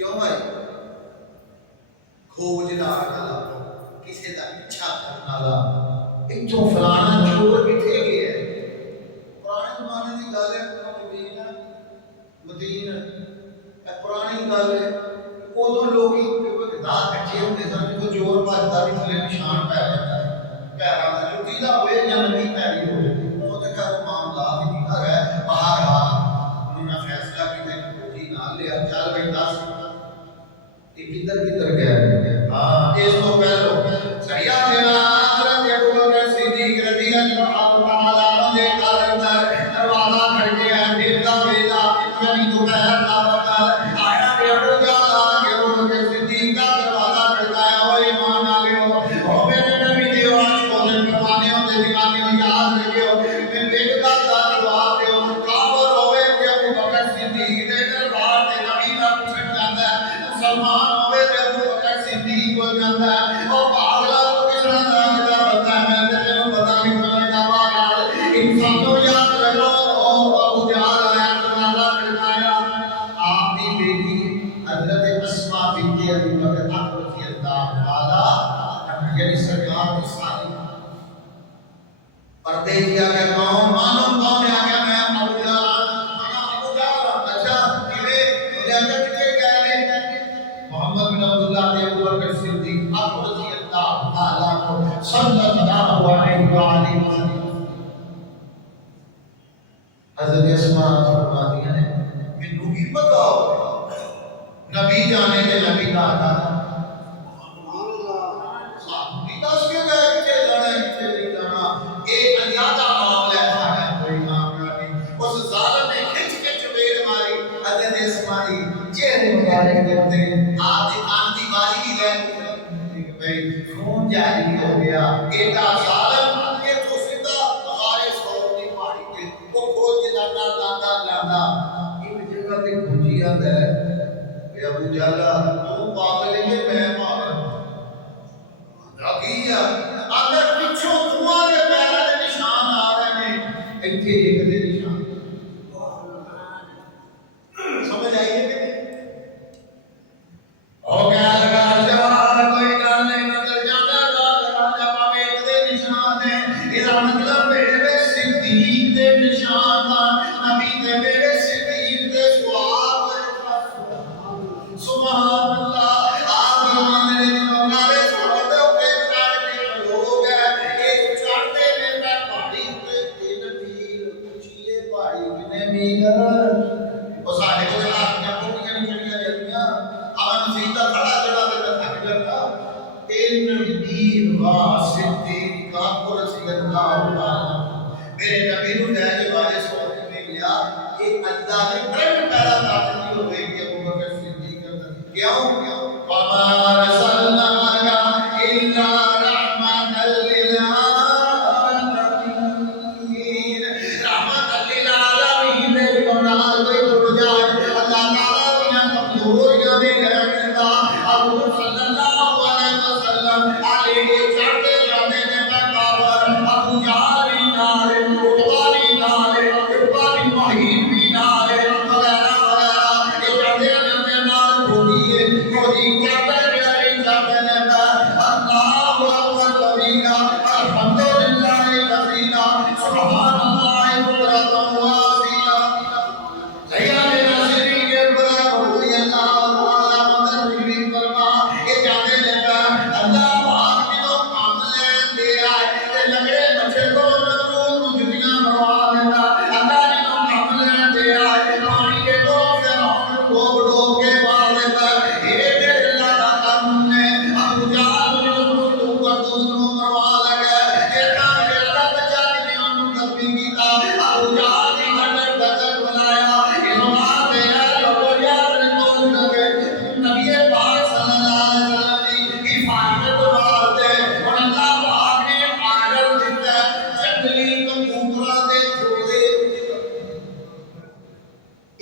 क्यों आए? खोज वाला, किसी का पीछा करने वाला, इत्थों फलाना चोर किथे गया है। पुराने जमाने की गल है, मदीना पुरानी गल है। उदों लोग दात कच्चे होंगे सन, जो चोर भजदा भी थले निशान पै जाता है पैरों का, जुत्ती का होए या नंगी पैरी होए, वो तो खैर मामला भी नहीं है। बहरहाल उन्होंने फैसला किया कि खोजी ना लिया, चल भाई दस किधर किधर गया। हाँ, इस तो पहलो सरिया देना हज़रत अबू बकर सिद्दीक़ रज़ी अल्लाह तआला अन्हु के घर अंदर दरवाजा खड़काया, दिल का वेला यानी दोपहर का वक्त आया। अबू जहल आके अबू बकर सिद्दीक़ का दरवाजा खड़काया, ओ ईमान वालियो, ओ मेरे नबी दे आशिकों ने परवाने होते दीवाने याद रखियो, मैं एक गल दा जवाब दियो, काफर होवे कि अबू बकर सिद्दीक़ दे दरबार ते नबी दा पूछन जांदा है, मुसलमान होवे ते अबू बकर सिद्दीक़ हो जांदा है। ओ पागला तो किसना दागदा बंदा है, मैं तेरे पता नहीं समझदा पागल इंसानों याद रखो। ओ अबू जहल आया, दरवाजा खड़काया, आपकी बेटी हज़रत अस्मा बिन्त अबी बकर रज़ी अल्लाह तआला यानी सरकार की साली पर्दे किया गया कौन मानो कौन आ गया, मैं अबू जहल, मैं अबू जहल। अच्छा किवे मुझे अंदर किथे कह रहे मोहम्मद बिन अब्दुल्लाह ने अबू बकर सिद्दीक़ रज़ी अल्लाह तआला को सल्लल्लाहु अलैहि वसल्लम हज़रत अस्मा फरमाती हैं, मैनू की पता नबी जाने के नबी का आता दस के गए किथे जाना किथे नहीं जाना, एक अंदाजा मामला है साडा कोई मामला नहीं। उस जालिम ने खिंच के चपेट मारी हज़रत अस्मा की चेहरे मुबारक के उत्ते, आपने कान की बारी भी ले भाई खून जारी हो गया। एटा जालिम ये तो सीधा हमारे सौर की पहाड़ी पे वो खोज जाता लांदा लांदा एक जगह पे खोजी आता है, अबू जहल तू पागल है मैं पागल रखिया अगर पिछों तुम्हारे पैरों के निशान आ रहे हैं, इत्थे एक दे निशान समझ आई है कि ओ क्या लगा जवाब कोई गल नहीं नजर जाता राजा पावे एक दे निशान है, इसका मतलब मेरे सिद्दीक दे निशान नबी दे मेरे सिद्दीक दे सवाब सुभान अल्लाह। आप जमाने ने मौलाए साहब के चढ़ के लोग है एक चढ़ते ने मैं पहाड़ी पे 3 मील ऊंची पहाड़ी कितने मील वो सारे को आपने कोटियां नहीं चढ़िया जातियां हम सीधा खड़ा चढ़ा के थक जाता 3 मील वाह सिद्दीक का रज़ी अल्लाह तआला मेरे नबी ने ले के बारे सोच में लिया कि अल्लाह ने करंट पैदा कर दी होगी अबू बकर सिद्दीक क्यों वमा रसलनाका इल्ला रहमतल लिल आलमीन, रहमतल लिल आलमीन दे कमाल कोई टूट जाए अल्लाह ताला ने कमजोरियां दे रहमता हजूर सल्लल्लाहु अलैहि वसल्लम आले चढ़ते जाते ने पैगंबर अबू जहल भी नाल उतबा भी नाल उतबा भी मुहीब भी नाल वगैरह वगैरह ये चढ़ते जाते नाल खोजी करते प्यारी जाते ने अल्लाहु अकबर कबीरा अल्हम्दुलिल्लाह कबीरा सुभानअल्लाह बुकरतन व असीला सैयदना सिद्दीक़ रज़ी अल्लाह तआला मदद फरमा ये जाते ने अल्लाह पाक जो काम लेंदे आए ते लगड़े बच्चे को नमरूद जुतियां मरवा देता अल्लाह ने काम लेंदे आए पानी के दो फिरौन को डूब के मार देता। ये मेरे अल्लाह का कानून है। अबू जहल ने उसको करतूत नु मरवा लगा ये काम मेरा बच्चा ने उन्हें कभी कीता अबू जहल ने गदर गदर बनाया ये मार दे लोगों याद रखो लगे नबी पाक सल्लल्लाहु अलैहि वसल्लम की हिफाजत वास्ते और अल्लाह पाक ने आर्डर दिया जंगली कबूतरा दे जोड़े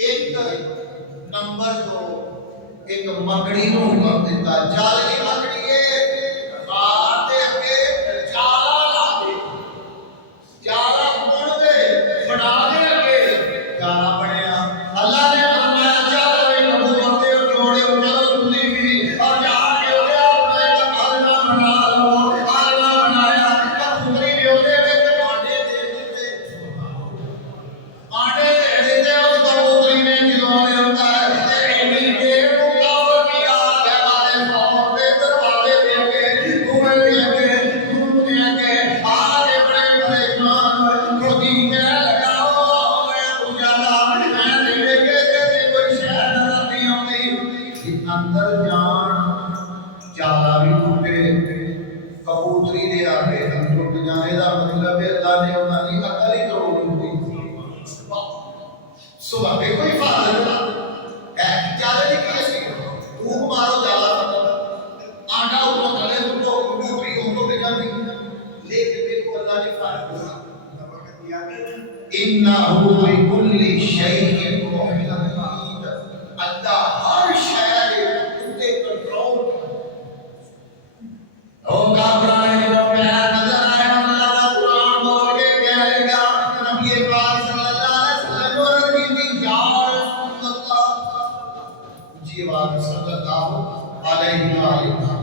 एक नंबर 2 एक मकड़ी नु कर दिता जाल की मकड़ी है बाहर दे अगे जाला ला दे जाला बुन दे फड़ा दे अगे जाला बनया अल्लाह ने फरमाया चल भाई कबूतर दे जोड़े चलो اندر جان جالا بھی ٹوٹے کبوتری دے آگے ٹوٹ جانے دا مطلب ہے اللہ نے انہاں دی عقل ہی توڑ دی صبح پہ کوئی فائدہ نہیں ہے جالے دی کی سی دھوپ مارو جالا آٹا اوپر تھلے تو کبوتری اوپر پہ جاتی لیکن دیکھو اللہ نے فائدہ دیا انہو بکل شیء محیط اللہ ہر شے تے کنٹرول او کافراں نے وہ پیار نظر آیا اللہ دا قرآن بول کے کہہ لگا نبی پاک صلی اللہ علیہ وسلم اور کی یا رسول اللہ جی آواز صلی اللہ علیہ وسلم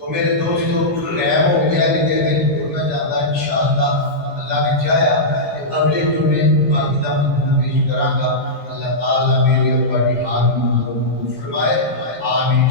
تو میرے دوستو ٹائم ہو گیا کہ میں جاتا انشاءاللہ اللہ نے چاہیا کہ اگلے جمعے باقی دا مطلب پیش کراں گا اللہ تعالیٰ میری اور بڑی حال فرمائے آمین